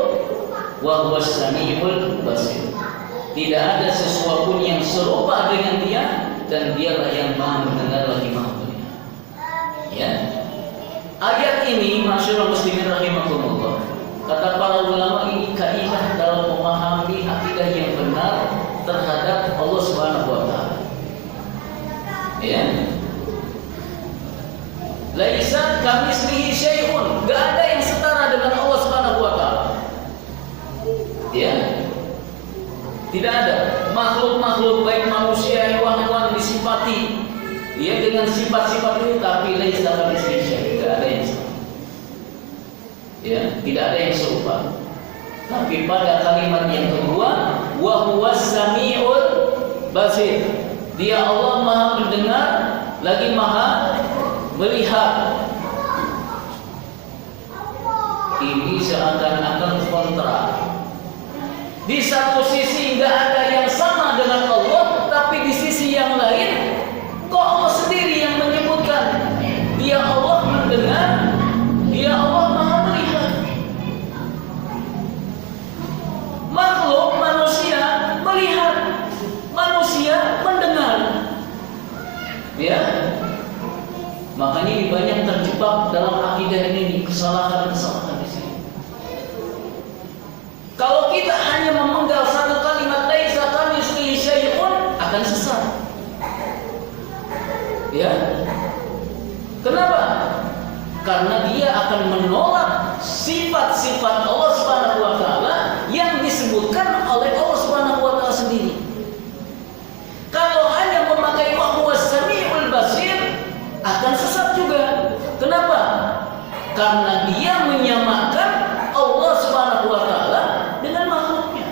wa huwas samiul basir. Tidak ada sesuatu yang serupa dengan dia, dan dialah yang Maha mendengar lagi Maha melihat. Ya. Ayat ini, masyaallah muslimin rahimakumullah, kata para ulama, ini kaidah dalam memahami akidah yang benar terhadap Allah Subhanahu wa taala. Ya. Laisa kamitslihi syai'un, enggak ada yang setara dengan Allah Subhanahu wa taala. Ya. Tidak ada makhluk-makhluk baik manusia, hewan-hewan disifati ya dengan sifat-sifat itu, tapi laisa kamitslihi syai'un, enggak ada yang sama. Ya, tidak ada yang serupa. Tapi pada kalimat yang kedua, wa huwas samiul basir. Dia Allah Maha mendengar lagi Maha melihat. Ini seakan-akan kontra. Di satu sisi enggak ada yang sama dengan Allah, tapi di sisi yang lain kok Allah sendiri yang menyebutkan dia Allah mendengar, dia Allah Maha melihat. Makhluk manusia melihat, manusia mendengar. Ya. Makanya ini banyak terjebak dalam akidah ini, kesalahan-kesalahan di sini. Kalau kita hanya memenggal satu kalimat laisa kamitslihi syai'un, akan sesat. Ya. Kenapa? Karena dia akan menolak sifat-sifat Allah Subhanahu wa taala yang disebutkan oleh Allah Subhanahu wa taala sendiri. Kalau hanya memakai wa huwas samiul basir, akan sesat juga. Kenapa? Karena dia menyamakan Allah Subhanahu wa taala dengan makhluknya.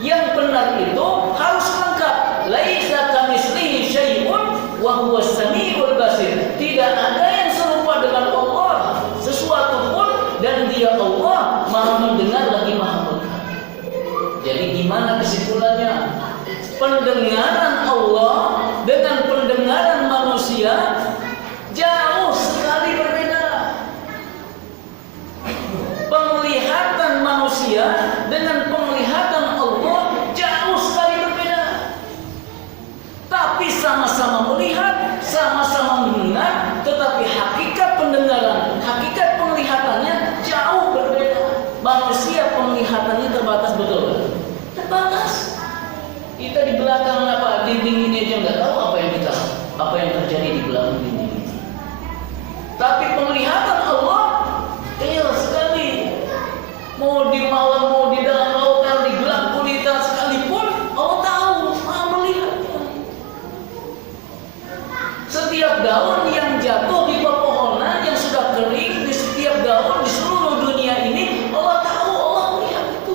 Yang benar itu harus lengkap. Laisa kamitslihi syai'un wa huwas samiul basir. Tidak ada yang serupa dengan Allah sesuatu pun, dan dia Allah Maha mendengar lagi Maha melihat. Jadi gimana kesimpulannya? Pendengaran Allah dengan pendengaran manusia jauh sekali berbeda. Penglihatan manusia dengan penglihatan Allah jauh sekali berbeda. Tapi sama-sama melihat, sama-sama mendengar, tetapi hakikat pendengaran, hakikat penglihatannya jauh berbeda. Manusia penglihatannya terbatas, betul? Terbatas. Kita di belakang apa dinding ini aja nggak tahu apa yang terjadi di belakang dinding ini. Tapi penglihatan Allah real sekali. Mau di malam, mau di dalam lautan, di gelap gulita sekalipun, Allah tahu, Maha melihat. Setiap daun yang jatuh di pepohonan yang sudah kering, di setiap daun di seluruh dunia ini, Allah tahu, Allah melihat itu.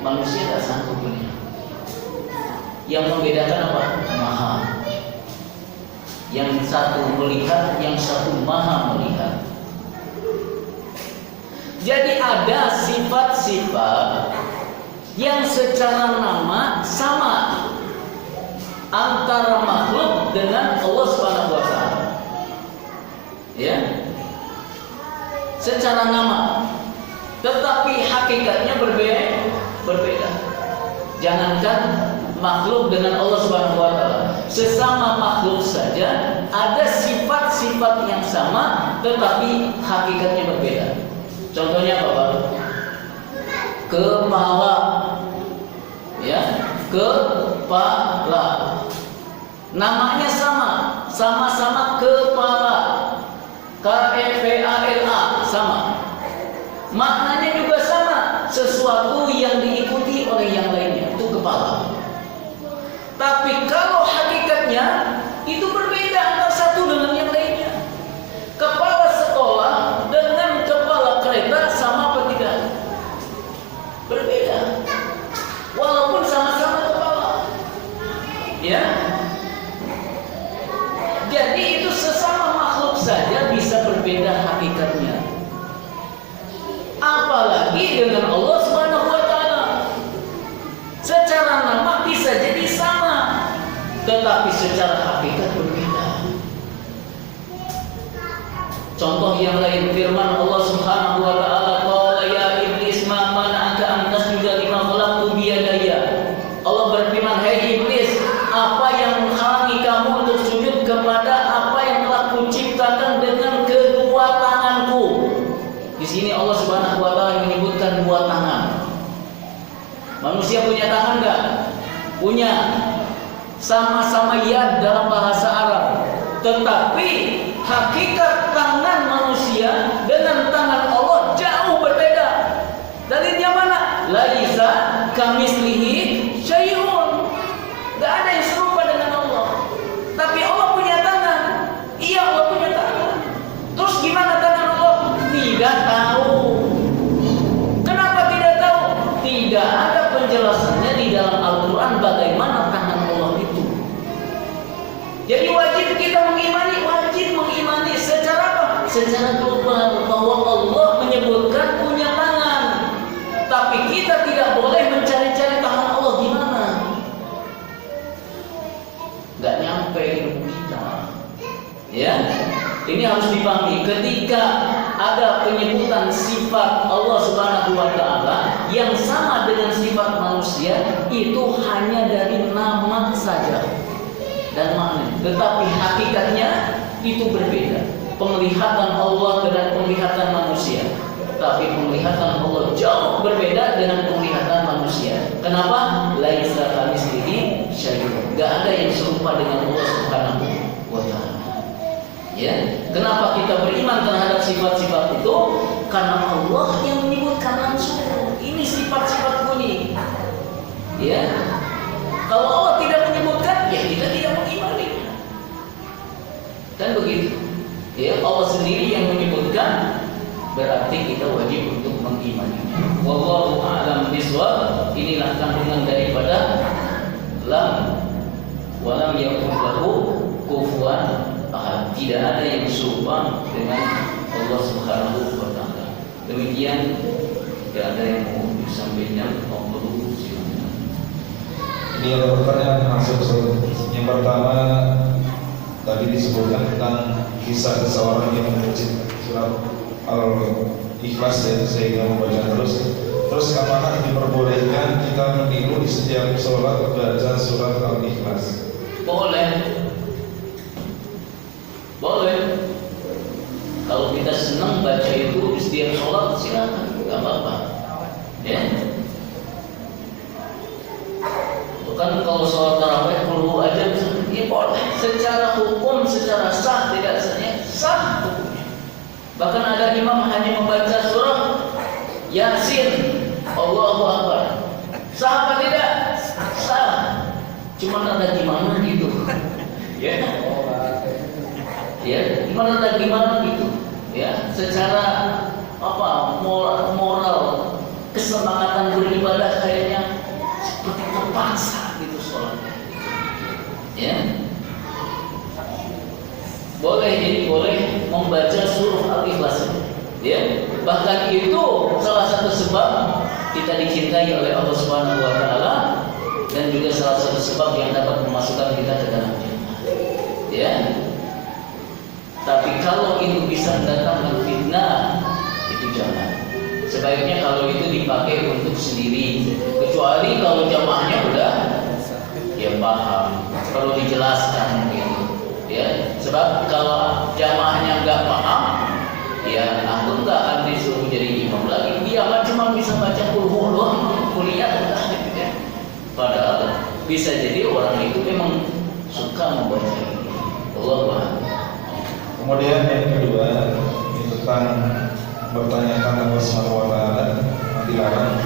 Manusia tidak sanggup melihat. Yang membedakan apa? Maha. Yang satu melihat, yang satu Maha melihat. Jadi ada sifat-sifat yang secara nama sama antara makhluk dengan Allah Subhanahu wa taala. Ya. Secara nama, tetapi hakikatnya berbeda. Jangankan makhluk dengan Allah Subhanahu wa taala, sesama makhluk saja ada sifat-sifat yang sama tetapi hakikatnya berbeda. Contohnya apa, Pak? Kepala. Ya, kepala. Namanya sama-sama kepala. KEPALA sama. Maknanya juga sama, sesuatu yang diikuti oleh yang lainnya, itu kepala. Tapi kalau hakikatnya itu berbeda antara satu dengan yang lainnya. Kepala sekolah dengan kepala kereta sama apa tidak? Berbeda. Walaupun sama-sama kepala. Ya. Jadi itu sesama makhluk saja bisa berbeda hakikatnya. Apalagi dengan Allah Subhanahu wa taala. Secara nama bisa jadi sama, tetapi secara hakikat berbeda. Contoh yang lain, firman Allah Subhanahu wa taala, qala ya iblis ma mana'aka an tasjuda lima khalaqtu bi yadayya. Allah berfirman, hai iblis, apa yang menghalangi kamu untuk sujud kepada apa yang telah kuciptakan dengan kedua tanganku? Di sini Allah Subhanahu wa taala menyebutkan dua tangan. Manusia punya tangan enggak? Punya. Sama-sama yad dalam bahasa Arab. Tetapi hakikat tangan manusia dengan tangan Allah jauh berbeda. Dalilnya mana? Laisa kamislihi syai'un. Enggak ada yang serupa dengan Allah. Tapi Allah punya tangan. Iya, Allah punya tangan. Terus gimana tangan Allah? Tidak tahu. Kenapa tidak tahu? Tidak ada penjelasannya di dalam Al-Quran bagaimana tangan Allah itu. Jadi wajib kita mengimani secara apa? Secara global bahwa Allah menyebutkan punya tangan. Tapi kita tidak boleh mencari-cari tangan Allah di mana. Gak nyampe ilmu kita. Ya, ini harus dipahami. Ketika ada penyebutan sifat Allah Subhanahu wa taala yang sama dengan sifat manusia, itu hanya dari nama saja dan makna. Tetapi hakikatnya itu berbeda. Penglihatan Allah dengan penglihatan manusia. Tapi penglihatan Allah jauh berbeda dengan penglihatan manusia. Kenapa? Laisa kamitslihi syai'un. Enggak ada yang serupa dengan Allah Subhanahu wa taala. Ya, kenapa kita beriman terhadap sifat-sifat itu? Karena Allah yang menyebutkan langsung. Ini sifat-sifatku nih. Ya. Kalau Allah tidak menyebutkan, ya kita tidak mengimaninya. Kan begitu. Ya, Allah sendiri yang menyebutkan, berarti kita wajib untuk mengimaninya. Wallahu a'lam bishawab. Inilah kandungan daripada lam wa lam yakun lahu kufuwan ahad. Tidak ada yang serupa dengan Allah Subhanahu wa taala. Demikian, tidak ada yang mau disampaikan. Allah silakan. Ini ada pertanyaan masuk. Yang pertama tadi disebutkan tentang kisah seseorang yang membaca surat Al-Ikhlas dan sehingga membaca terus apakah diperbolehkan kita meniru di setiap sholat baca surat Al-Ikhlas? Boleh. Kalau kita senang baca itu di setiap sholat silakan, nggak apa-apa. Ya. Bukan kalau sholat tarawih perlu aja, ya boleh. Secara hukum, secara sah tidak sah hukumnya. Bahkan ada imam hanya membaca surah Yasin, Allahu Akbar. Sah apa tidak? Sah. Cuma ada gimana gitu. Ya. Ya, gimana gitu. Ya, secara apa? Moral kesemangatan beribadah kayaknya seperti terpaksa gitu sholatnya. Ya. Boleh membaca surah Al-Ikhlas. Ya. Bahkan itu salah satu sebab kita dicintai oleh Allah Subhanahu wa taala dan juga salah satu sebab yang dapat memasukkan kita ke dalam jannah. Ya. Tapi kalau itu bisa mendatangkan fitnah, itu jangan. Sebaiknya kalau itu dipakai untuk sendiri. Kecuali kalau jamaahnya udah ya paham, perlu dijelaskan gitu. Ya, sebab kalau jamaahnya nggak paham, ya aku nggak disuruh jadi imam lagi. Dia kan cuma bisa baca kulhu doang, kuliah udah gitu ya. Padahal bisa jadi orang itu memang suka membaca ini. Allah paham. Kemudian yang kedua ini tentang bertanyakan Allah Subhanahu wa taala dilarang.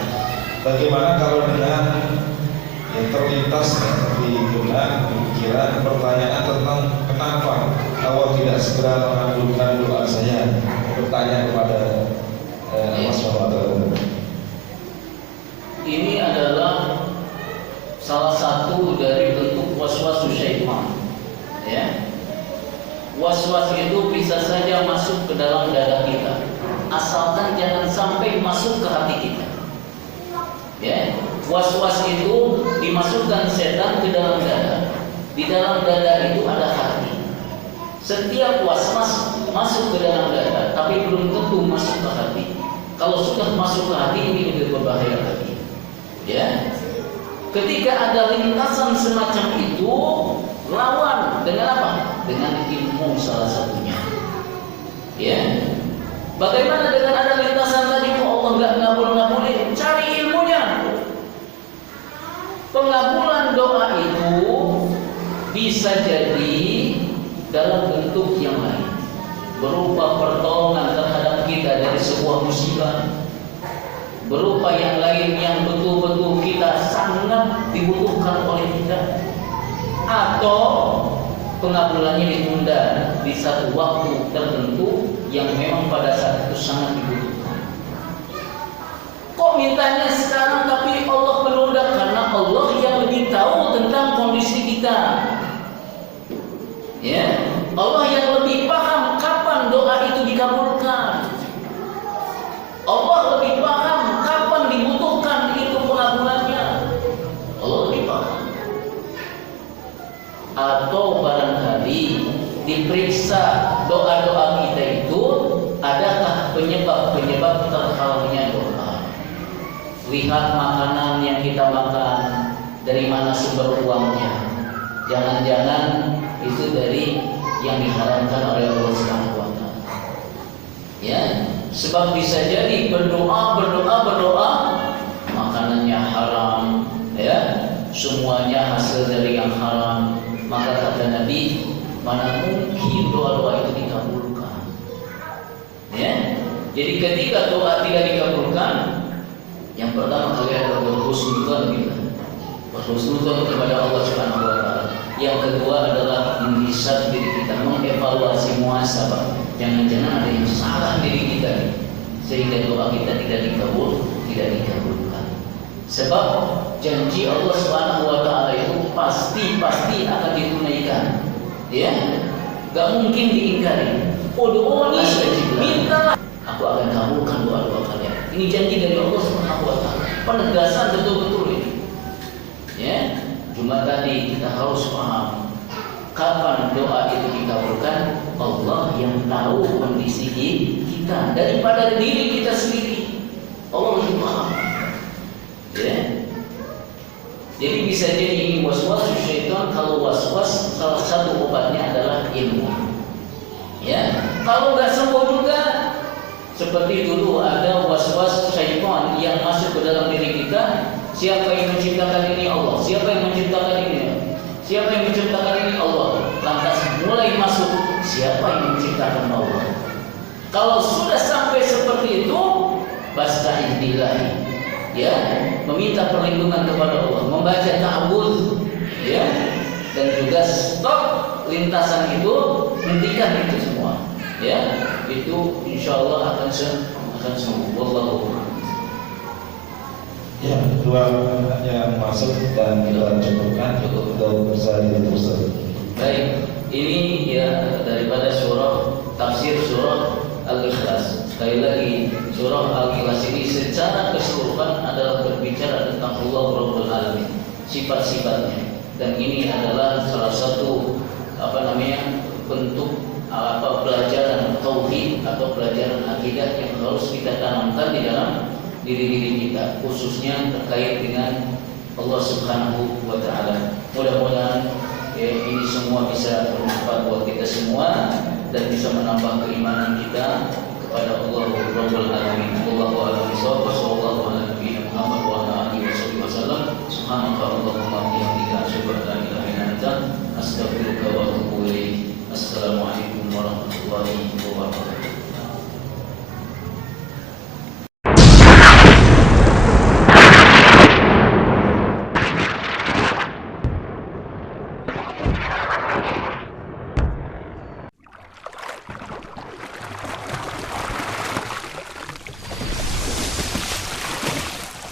Bagaimana kalau dengan yang terlintas di benak, di pikiran pertanyaan tentang kenapa Allah tidak segera mengabulkan doa saya, bertanya kepada Allah Subhanahu wa taala. Ini adalah salah satu dari bentuk waswas syaitan. Ya. Was-was itu bisa saja masuk ke dalam dada kita, asalkan jangan sampai masuk ke hati kita. Ya, was-was itu dimasukkan setan ke dalam dada. Di dalam dada itu ada hati. Setiap was-was masuk ke dalam dada, tapi belum tentu masuk ke hati. Kalau sudah masuk ke hati, ini lebih berbahaya lagi. Ya, ketika ada lintasan semacam itu, lawan dengan apa? Dengan ilmu salah satunya. Ya. Bagaimana dengan ada lintasan tadi kok Allah nggak ngabulin? Cari ilmunya. Pengabulan doa itu bisa jadi dalam bentuk yang lain, berupa pertolongan terhadap kita dari sebuah musibah, berupa yang lain yang betul-betul kita sangat dibutuhkan oleh kita, atau pengabulannya ditunda di satu waktu tertentu yang memang pada saat itu sangat dibutuhkan. Kok mintanya sekarang tapi Allah menunda? Karena Allah yang lebih tahu tentang kondisi kita. Ya, Allah yang lebih paham kapan doa itu dikabulkan. Allah lebih paham kapan dibutuhkan itu pengabulannya. Allah lebih paham. Atau barangkali diperiksa doa-doa kita itu adakah penyebab-penyebab terhalangnya doa. Lihat makanan yang kita makan, dari mana sumber uangnya. Jangan-jangan itu dari yang diharamkan oleh Allah Subhanahu wa taala. Ya, sebab bisa jadi berdoa makanannya haram, ya, semuanya hasil dari yang haram. Maka kata Nabi, mana mungkin doa-doa itu dikabulkan. Ya, jadi ketika doa tidak dikabulkan, yang pertama kali adalah berhusnudzon kita, berhusnudzon kepada Allah Subhanahu wa taala. Yang kedua adalah menghisab diri kita, mengevaluasi muhasabah. Jangan-jangan ada yang salah diri kita sehingga doa kita tidak dikabulkan. Sebab janji Allah Subhanahu wa taala itu pasti akan ditunaikan. Ya, gak mungkin diingkari. Ud'uni, mintalah, aku akan kabulkan doa-doa kalian. Ini janji dari Allah Subhanahu wa taala. Penegasan betul-betul ini. Ya, cuma tadi kita harus paham kapan doa itu dikabulkan. Allah yang tahu kondisi kita daripada diri kita sendiri. Allah lebih paham. Ya. Jadi bisa jadi ini waswas syaitan. Kalau waswas salah satu obatnya adalah ilmu. Ya. Kalau nggak sembuh juga, seperti dulu ada waswas syaitan yang masuk ke dalam diri kita. Siapa yang menciptakan ini? Allah. Siapa yang menciptakan ini? Siapa yang menciptakan ini? Allah. Lantas mulai masuk, siapa yang menciptakan Allah? Kalau sudah sampai seperti itu, basta'in billahi. Ya, meminta perlindungan kepada Allah, membaca ta'awudz, ya, dan juga stop lintasan itu, hentikan itu semua, ya, itu insya Allah akan sembuh. Wallahu a'lam. Ya, dua yang masuk dan kita cukupkan untuk bersari terus. Baik, ini ya daripada surah tafsir surah Al-Ikhlas. Sekali lagi, surah Al-Ikhlas ini secara keseluruhan adalah berbicara tentang Allah Rabbul Alamin, sifat-sifatnya. Dan ini adalah salah satu bentuk pelajaran tauhid atau pelajaran akidah yang harus kita tanamkan di dalam diri-diri kita, khususnya terkait dengan Allah Subhanahu wa taala. Mudah-mudahan ya, ini semua bisa bermanfaat buat kita semua dan bisa menambah keimanan kita kepada Allah Rabbul Alamin. Wallahu a'lam bishawab. Sallallahu ala nabiyina Muhammad wa ala alihi wasallam. Subhanakallahumma wa bihamdika asyhadu an la ilaha illa anta astaghfiruka Assalamualaikum warahmatullahi wabarakatuh.